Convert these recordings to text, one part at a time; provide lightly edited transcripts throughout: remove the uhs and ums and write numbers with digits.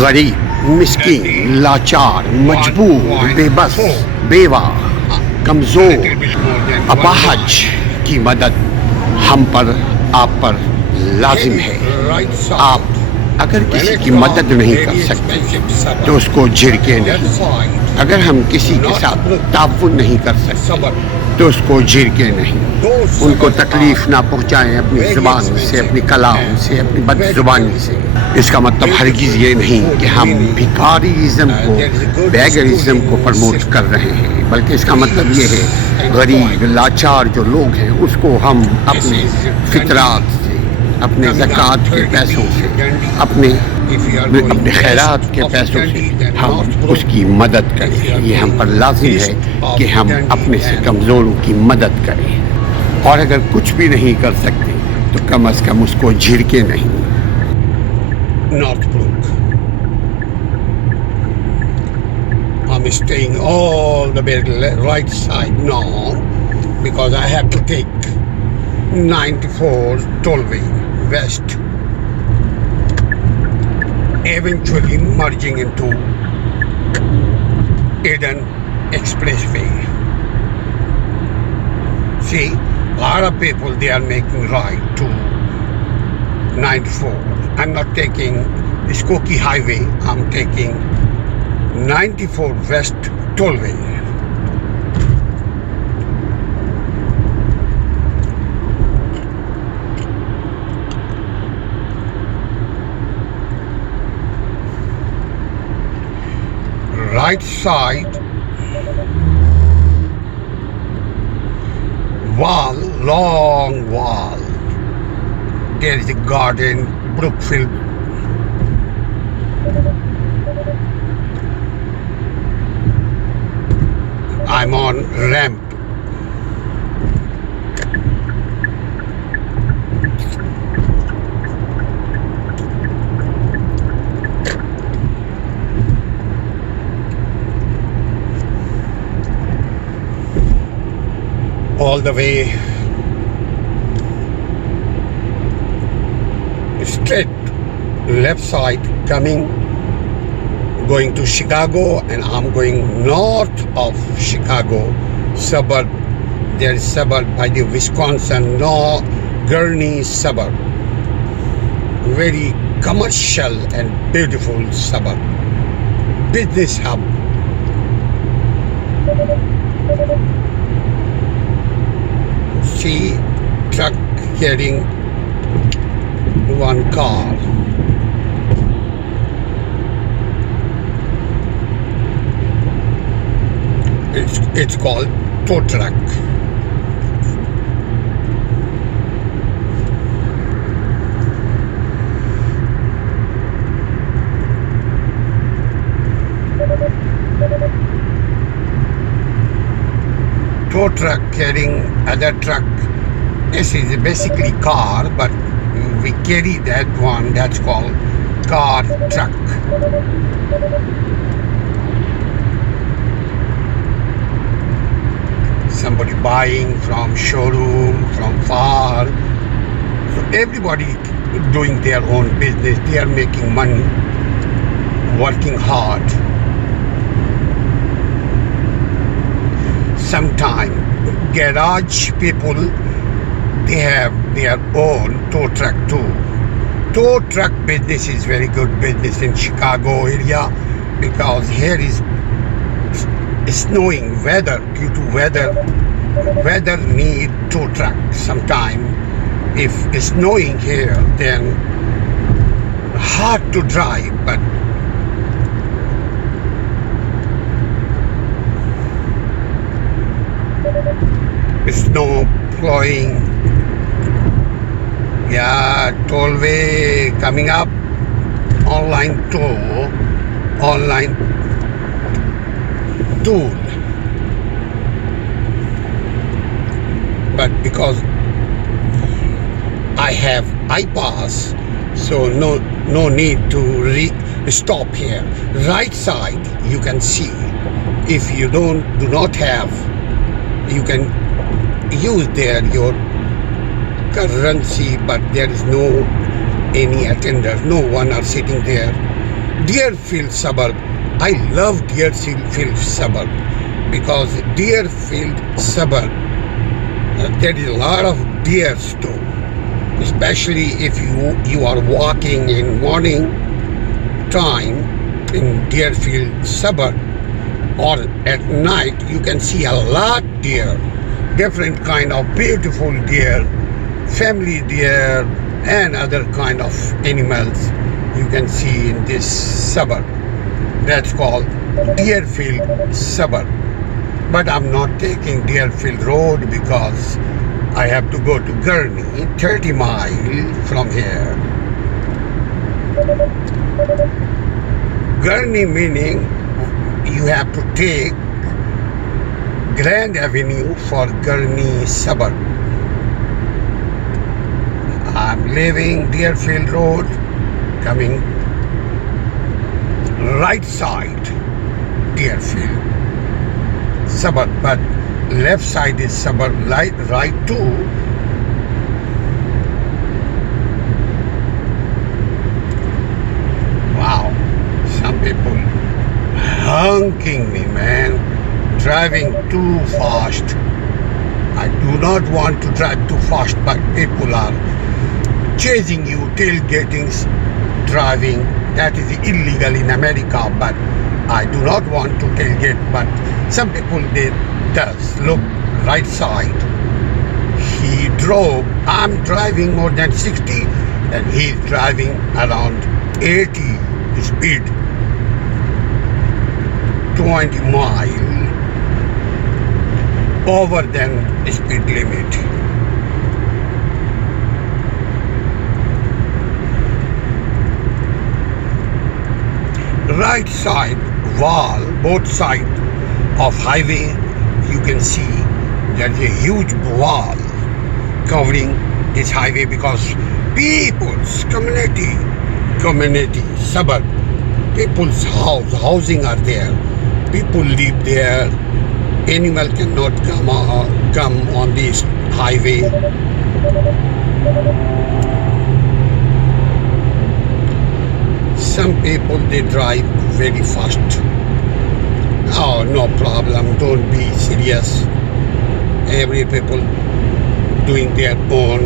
गरीब, मिस्कीन, लाचार, मजबूर, बेबस, बेवा, कमज़ोर, अपाहज की मदद हम पर, आप पर लाजिम है। आप अगर किसी की मदद नहीं कर सकते तो उसको झिड़के नहीं। अगर हम किसी के साथ ताउन नहीं कर सकते तो उसको झिड़के नहीं। उनको तकलीफ़ ना पहुँचाएं अपनी ज़ुबान से, अपनी कलाम से, अपनी बदज़ुबानी से। इसका मतलब हरगिज़ ये नहीं कि हम भिखारीज़म को, बेगरिज़म को प्रमोट कर रहे हैं, बल्कि इसका मतलब ये है गरीब लाचार जो लोग हैं उसको हम अपने फितरात से, अपने ज़कात के पैसों से, अपने खैरात के पैसों से हम उसकी मदद करें। ये हम पर लाजिम है कि हम अपने से कमज़ोरों की मदद करें। और अगर कुछ भी नहीं कर सकते तो कम अज़ कम उसको झिड़के नहीं। Northbrook. I'm staying all the way right side now because I have to take 94 tollway west, eventually merging into Eden Expressway. See, a lot of people, they are making right to 94. I'm not taking the Skokie Highway, I'm taking 94 West Tollway. Right side wall, long wall. There is a garden, Brookfield. I'm on ramp. All the way straight left side coming, going to Chicago, and I'm going north of Chicago suburb. There is suburb by the Wisconsin, Gurnee suburb. Very commercial and beautiful suburb. Business hub. See truck carrying one car. It's called tow truck. Tow truck carrying other truck. This is basically car, but we carry that one, that's called car truck. Somebody buying from showroom, from far. So everybody doing their own business. They are making money, working hard. Sometimes garage people, they have their own tow truck too. Tow truck business is very good business in Chicago area because here is snowing weather. Due to weather need tow truck. Sometime if it's snowing here, then hard to drive, but snow plowing. Yeah, tollway coming up. Online toll, online tool. But because I have I-Pass, so no need to stop here. Right side you can see. If you do not have, you can use there your currency, but there is no any attenders, no one are sitting there. Deerfield suburb. I love Deerfield suburb because Deerfield suburb, there is a lot of deers too, especially if you are walking in morning time in Deerfield suburb, or at night you can see a lot deer, different kind of beautiful deer, family deer and other kind of animals you can see in this suburb. That's called Deerfield suburb. But I'm not taking Deerfield Road because I have to go to Gurnee, 30 miles from here. Gurnee meaning you have to take Grand Avenue for Gurnee suburb. I'm leaving Deerfield Road, coming right side Deerfield suburb, but left side is suburb, right too. Wow, some people honking me, man, driving too fast. I do not want to drive too fast, but people are chasing you, tailgating, driving. That is illegal in America, but I do not want to tailgate, but some people did does. Look, right side. He drove, I'm driving more than 60, and he's driving around 80 speed, 20 mile over than speed limit. Right side wall, both sides of highway, you can see there's a huge wall covering this highway because people's community, suburb, people's housing are there. People live there. Animal cannot come on this highway. Some people, they drive very fast. Oh, no problem, don't be serious. Every people doing their own.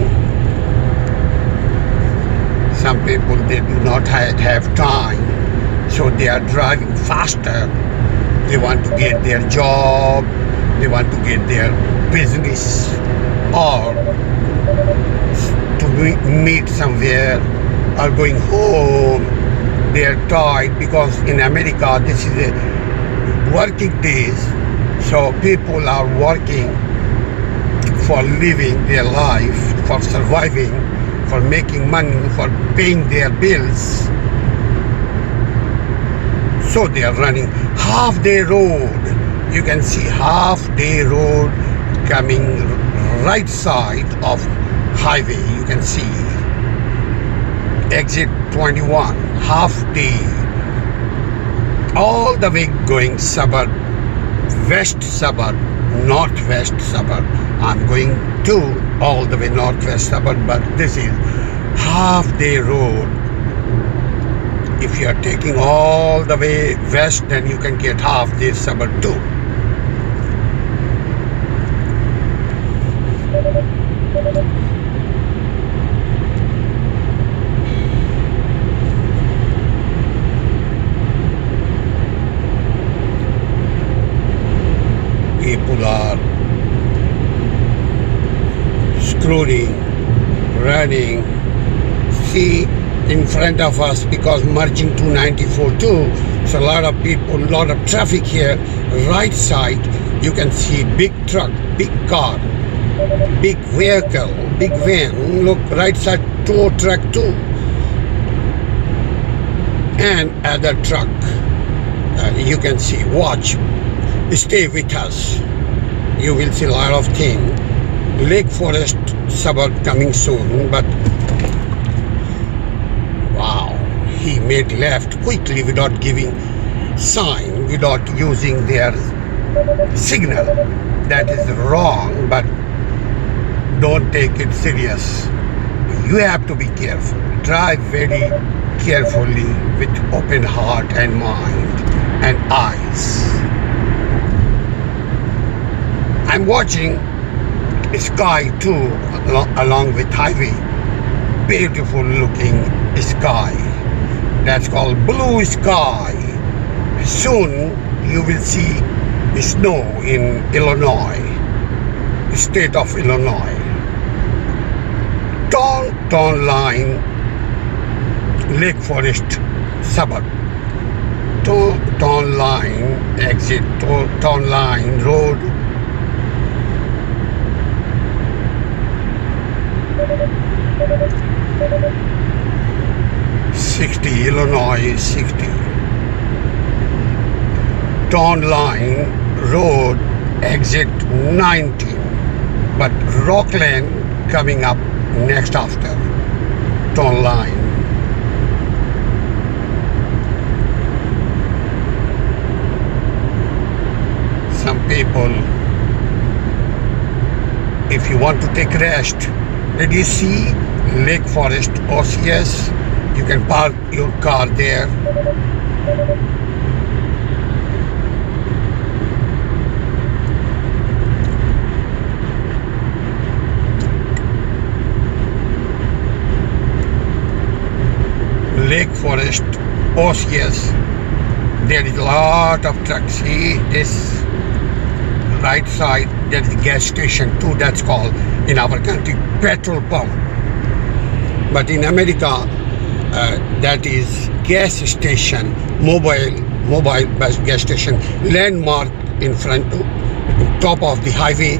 Some people, they do not have time, so they are driving faster. They want to get their job, they want to get their business, or to meet somewhere, or going home. They are tired because in America this is a working days, so people are working for living their life, for surviving, for making money, for paying their bills. So they are running half-day road. You can see half-day road coming right side of highway. You can see exit 21, half-day, all the way going suburb, west suburb, northwest suburb. I'm going to all the way northwest suburb, but this is half-day road. If you are taking all the way west, then you can get half-day suburb too. People are scrolling, running. See in front of us, because merging to 94 too, so a lot of people, a lot of traffic here. Right side, you can see big truck, big car, big vehicle, big van. Look, right side, tow truck too, and other truck. You can see. Watch. Stay with us. You will see a lot of things. Lake Forest suburb coming soon, but wow, he made left quickly without giving sign, without using their signal. That is wrong, but don't take it serious. You have to be careful. Drive very carefully with open heart and mind and eyes. I'm watching sky too along with highway. Beautiful looking sky. That's called blue sky. Soon you will see snow in Illinois, state of Illinois. Town line, Lake Forest suburb. Town line exit, town line road. Illinois 60. Town line road exit 19, but Rockland coming up next after town line. Some people, if you want to take rest, did you see Lake Forest OCS? You can park your car there. Lake Forest OCS. There is a lot of trucks. See this right side, there is a gas station too. That's called in our country petrol pump. But in America, that is gas station, mobile bus gas station, landmark in front, top of the highway.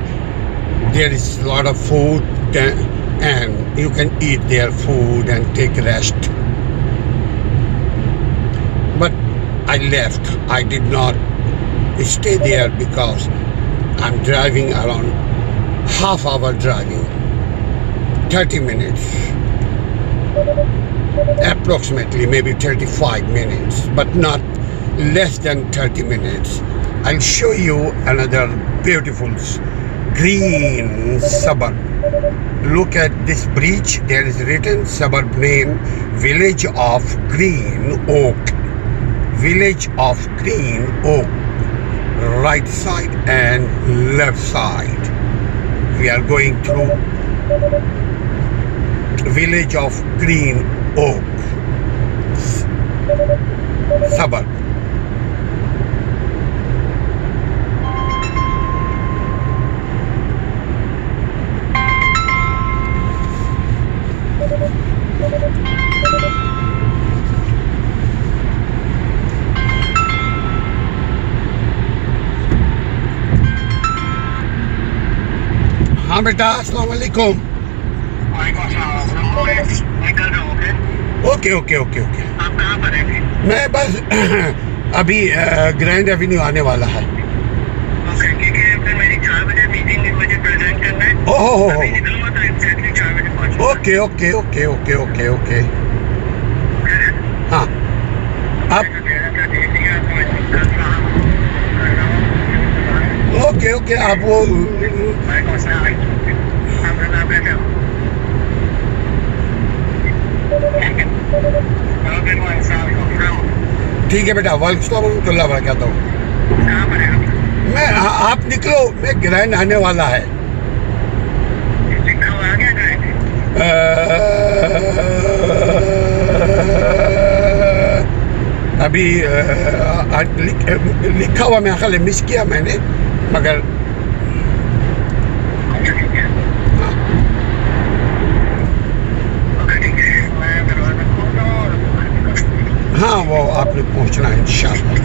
There is a lot of food and you can eat their food and take rest. But I left. I did not stay there because I'm driving around half hour driving, 30 minutes. Approximately maybe 35 minutes, but not less than 30 minutes. I'll show you another beautiful green suburb. Look at this bridge. There is written suburb name, Village of Green Oak. Village of Green Oak. Right side and left side. We are going through Village of Green Oak suburb. हाँ बेटा, अस्सलाम वालेकुम। Okay okay okay okay. आप कहाँ पर हैं? मैं बस अभी ग्रैंड एवेन्यू आने वाला है। ओके, क्योंकि फिर मेरी 4 बजे मीटिंग मुझे प्रेजेंट करना है। ओहो अभी निकलूंगा तो एग्जैक्टली 4 बजे पहुंचूंगा। Okay okay okay okay okay okay. हाँ आप ओके ओके आप वो ठीक है बेटा, वालेकुम बरकात हूँ। मैं आप निकलो, मैं ग्रैंड आने वाला है। अभी लिखा हुआ मेरा ख्याल मिस किया मैंने, मगर हाँ वो आपने पहुंचना है इंशाल्लाह।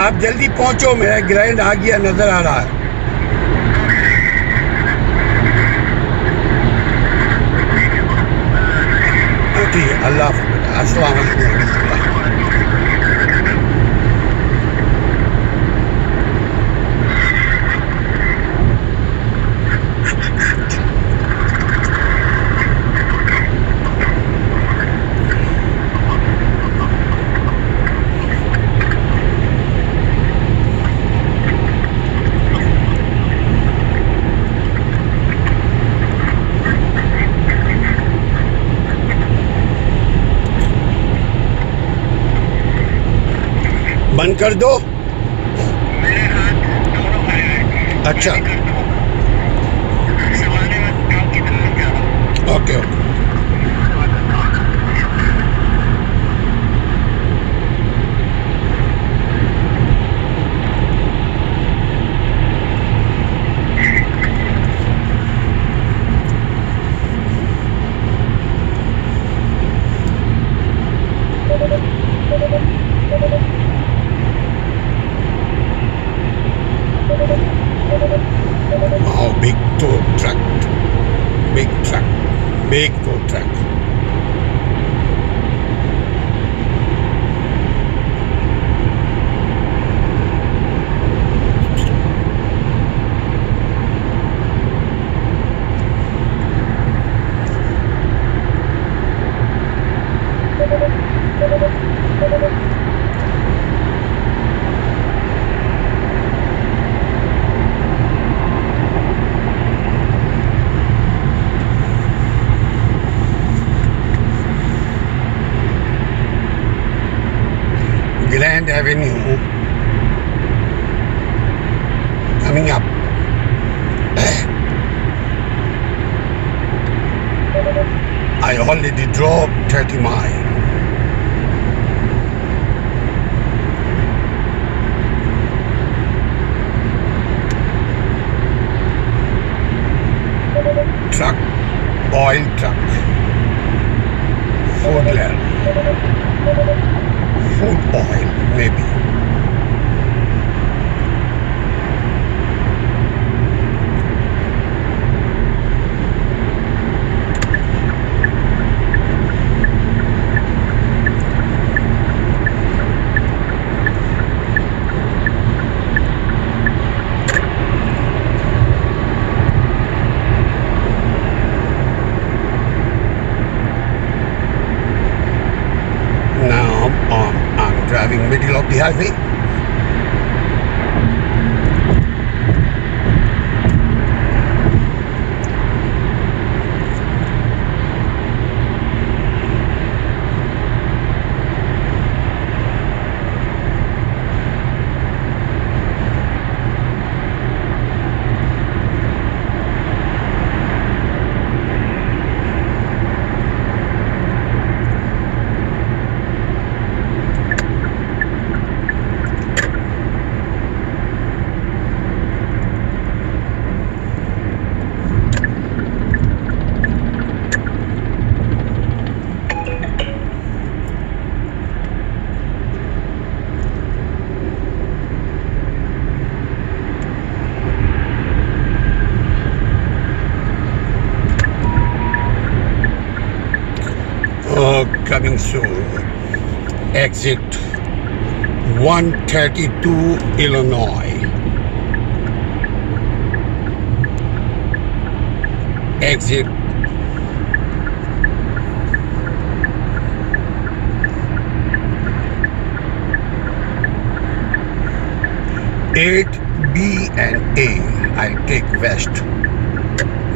आप जल्दी पहुंचो, मेरा ग्रैंड आ गया, नजर आ रहा है। ठीक है, अल्लाह हाफ़िज़। अस्सलाम वालेकुम। बंद कर दो। मेरे हाथ दोनों भरे हैं। अच्छा। मैं भी करता हूँ। सवारी में काम की तरफ जा रहा हूँ। Okay okay. Wow, big tow truck. Big truck. Big tow truck. Grand Avenue coming up. I already drove 30 miles. Truck, oil truck, food oil maybe. Now I'm driving middle of the highway. Coming soon. Exit 132 Illinois. Exit B and A. I'll take west.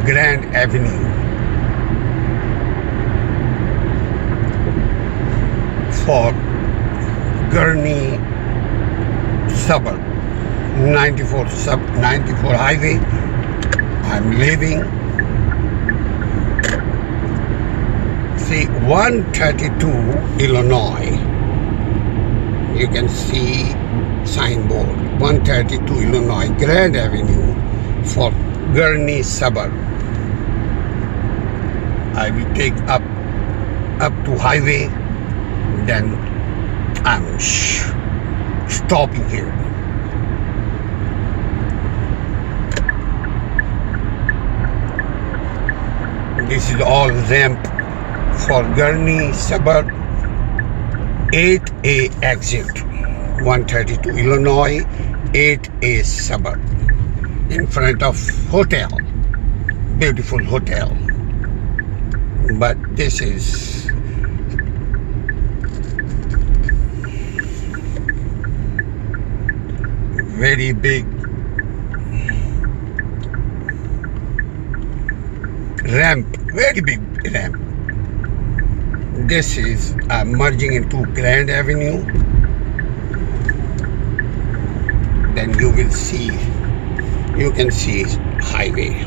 Grand Avenue. For Gurnee suburb, 94 highway. I'm leaving. See 132 Illinois. You can see signboard 132 Illinois, Grand Avenue for Gurnee suburb. I will take up to highway. Then I'm stopping here. This is all ramp for Gurnee suburb. 8A exit 132 Illinois, 8A suburb. In front of hotel, beautiful hotel. But this is very big ramp, very big ramp. This is merging into Grand Avenue. then you can see highway.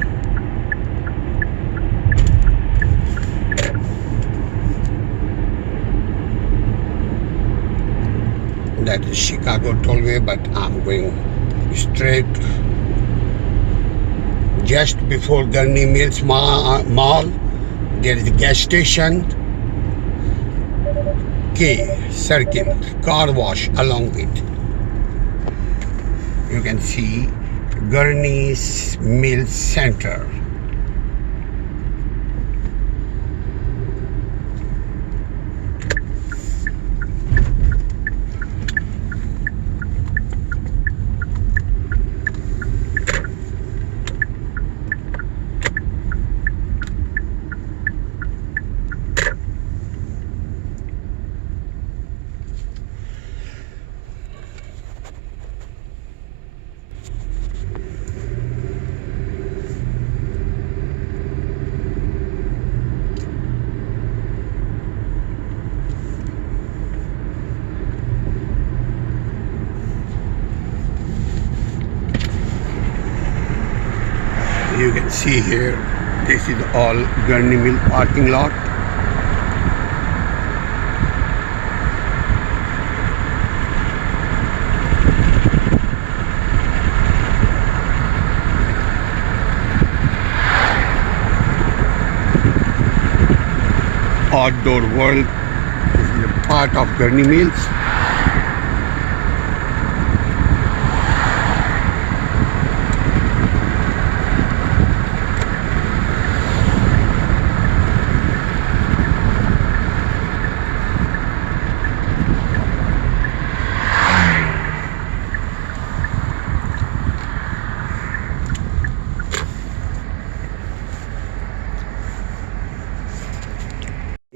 That is Chicago tollway, but I'm going straight. Just before Gurnee Mills Mall, there is a gas station, K Circle, car wash along with. You can see Gurnee Mills Center. You can see here, this is all Gurnee Mill parking lot. Outdoor world is a part of Gurnee Mills.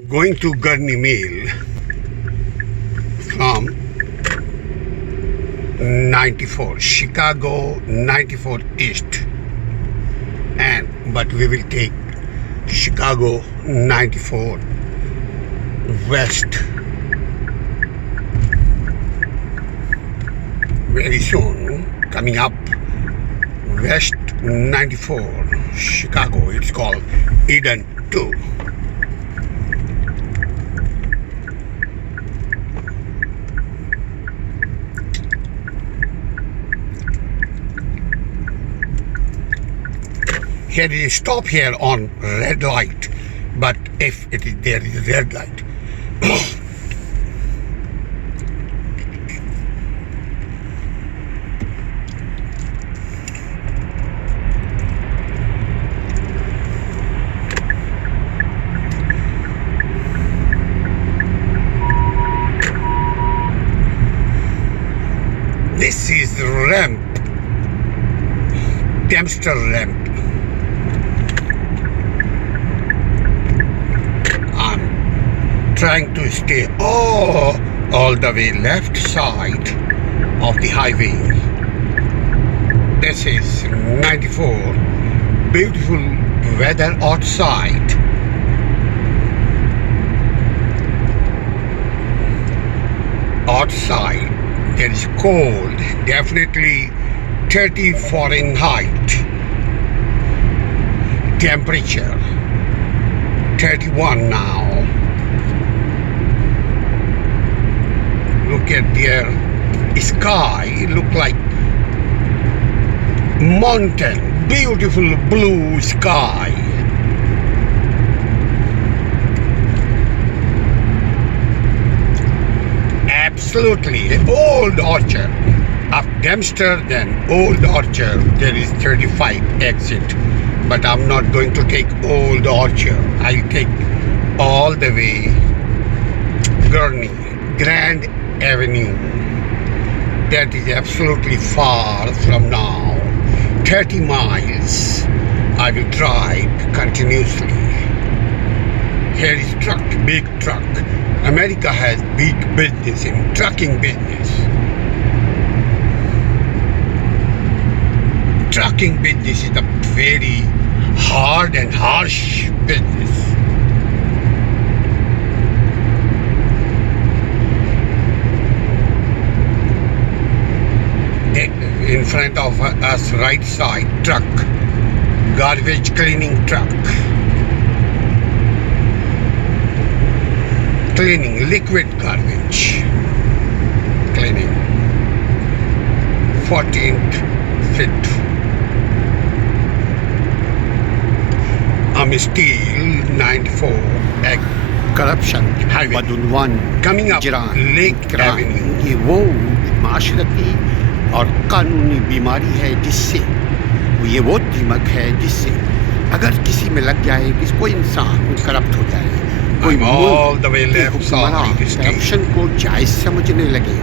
Going to Gurnee Mill from 94, Chicago 94 East, but we will take Chicago 94 West very soon. Coming up, West 94 Chicago, it's called Eden 2. Here is a stop here on red light, but if there is a red light. This is the ramp, Dempster ramp. Trying to stay all the way left side of the highway. This is 94. Beautiful weather outside. Outside there is cold, definitely 30 Fahrenheit. Temperature 31 now. Look at their sky, look like mountain, beautiful blue sky. Absolutely, old orchard. Of Dempster, then old orchard, there is 35 exit. But I'm not going to take old orchard. I'll take all the way Gurnee, Grand Avenue. That is absolutely far from now. 30 miles I will drive continuously. Here is truck, big truck. America has big business in trucking business. Trucking business is a very hard and harsh business. In front of us, right side, truck, garbage cleaning truck, cleaning liquid garbage, cleaning 14th fit. Still 94 egg. Corruption Highway. بدعنوان Coming up, اجرام Lake crime, Avenue. یہ وہ معاشرتی اور قانونی بیماری ہے جس سے یہ وہ دیمک ہے جس سے اگر کسی میں لگ جائے کہ کوئی انسان کرپٹ ہو جائے، کوئی I'm all the way ملک کے left حکمراں side, state. کرپشن کو جائز سمجھنے لگے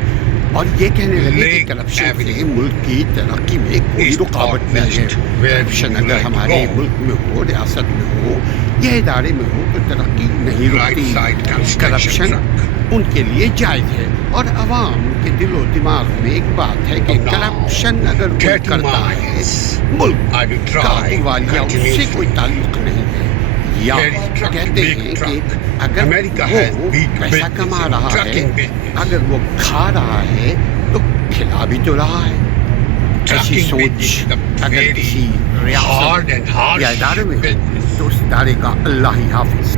اور یہ کہنے لگے کہ Lake کرپشن سے Avenue. ملک کی ترقی میں کوئی East رکاوٹ or نہیں ہے. west, where کرپشن you اگر like to ہمارے go. ملک میں ہو، ریاست میں ہو یا ادارے میں ہو تو ترقی نہیں Right رکتی. side construction corruption truck. ان کے لیے جائز ہے اور عوام کے دل و دماغ میں ایک بات ہے کہ Now, کرپشن اگر کوئی 30 کرتا ہے miles. ملک I will کا try دیوالیہ اس سے continuously. کوئی تعلق نہیں ہے. یا There is truck, کہتے big ہیں کہ truck. اگر America has وہ big پیسہ business کما in رہا ہے، trucking business. اگر وہ کھا رہا ہے تو کھلا بھی تو رہا ہے. ایسی Trucking سوچ business is a اگر very کسی hard ریاست and harsh یا ادارے میں ہو business. تو اس ادارے کا اللہ ہی حافظ.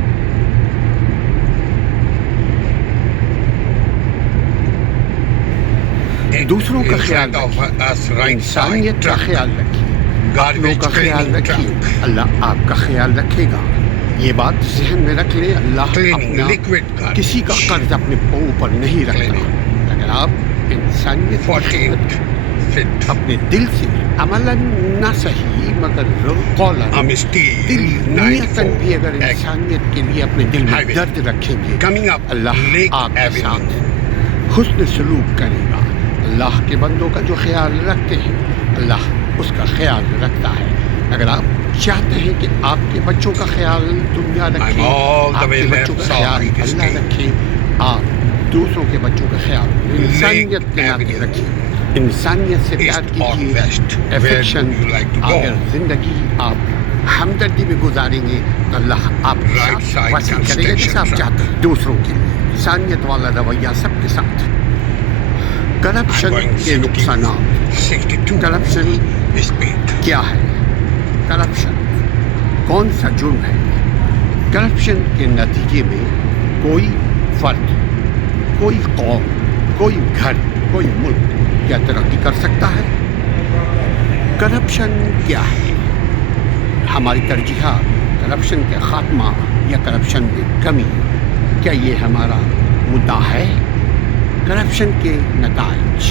دوسروں کا In خیال front of رکھیے، us, right انسانیت side, کا truck. خیال رکھیے، اپنوں Garbage کا خیال cleaning رکھیے، truck. اللہ آپ کا خیال رکھے گا. یہ بات ذہن میں رکھ لیں، اللہ Cleaning اپنا liquid garbage. کسی کا قرض اپنے اوپر نہیں رکھتا. Cleaning. اگر آپ انسانیت کی 14th fit. اپنے دل سے عملاً نہ صحیح مگر قولاً Still دل نیتاً بھی اگر 94 egg. انسانیت کے لیے اپنے دل میں Highway. درد رکھیں گے، Coming up, اللہ Lake آپ کے Avenue. ساتھ حسن سلوک کرے گا. اللہ کے بندوں کا جو خیال رکھتے ہیں اللہ اس کا خیال رکھتا ہے. اگر آپ چاہتے ہیں کہ آپ کے بچوں کا خیال دنیا رکھے، I'm all the آپ way کے بچوں کا left خیال side, اللہ state. رکھے، آپ دوسروں کے بچوں کا خیال انسانیت کے ناطے Avenue. رکھیے. انسانیت سے پیار East or کیجیے. west, where affection, you like to go. اگر زندگی آپ ہمدردی میں گزاریں گے تو اللہ آپ کے Right ساتھ side وسیع کرے گا جیسا آپ construction چاہتے ہیں. دوسروں کے لیے انسانیت والا رویہ سب کے ساتھ. کرپشن کے نقصانات. 62 کرپشن speed. کیا ہے؟ کرپشن کون سا جرم ہے؟ کرپشن کے نتیجے میں کوئی فرد، کوئی قوم، کوئی گھر، کوئی ملک کیا ترقی کر سکتا ہے؟ کرپشن کیا ہے؟ ہماری ترجیحات، کرپشن کے خاتمہ یا کرپشن میں کمی، کیا یہ ہمارا مدعا ہے؟ کرپشن کے نتائج،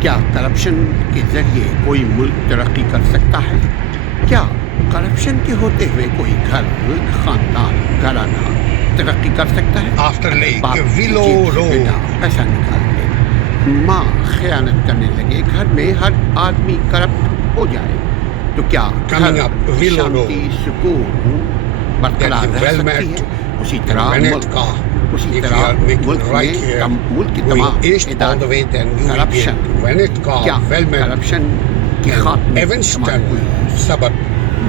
کیا کرپشن کے ذریعے کوئی ملک ترقی کر سکتا ہے؟ کیا کرپشن کے ہوتے ہوئے کوئی گھر، خاندان، گھرانہ ترقی کر سکتا ہے؟ After Lake باپ Willow جیب سے Road. بیٹا پیسہ نکال دے، ماں خیانت کرنے لگے، گھر میں ہر آدمی کرپٹ ہو جائے تو کیا Coming up, Willow شانتی Road. سکون برقرار That is رہ well سکتی met. ہے؟ اسی طرح When it ملک، car, اسی if you طرح are making ملک right میں here, ملک کے going تمام east all the way, then you will be corruption, at when it car, کیا well met. کرپشن کی And خاتمے Evanston suburb.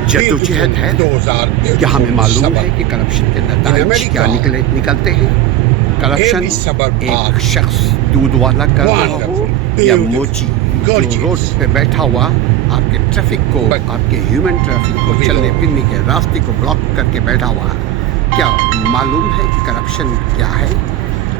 جدوجہد ہے؟ Those are کیا ہمیں معلوم ہے suburb. کہ کرپشن کے نتائج America, کیا نکلتے ہیں؟ کرپشن every suburb ایک are شخص دودھ والا کر رہا ہو wonderful, یا beautiful, موچی جو gorgeous. روڈ پہ بیٹھا ہوا آپ کے ٹریفک کو، But آپ کے ہیومن ٹریفک کو، we چلنے know. پھرنے کے راستے کو بلاک کر کے بیٹھا ہوا، کیا معلوم ہے کہ کرپشن کیا ہے؟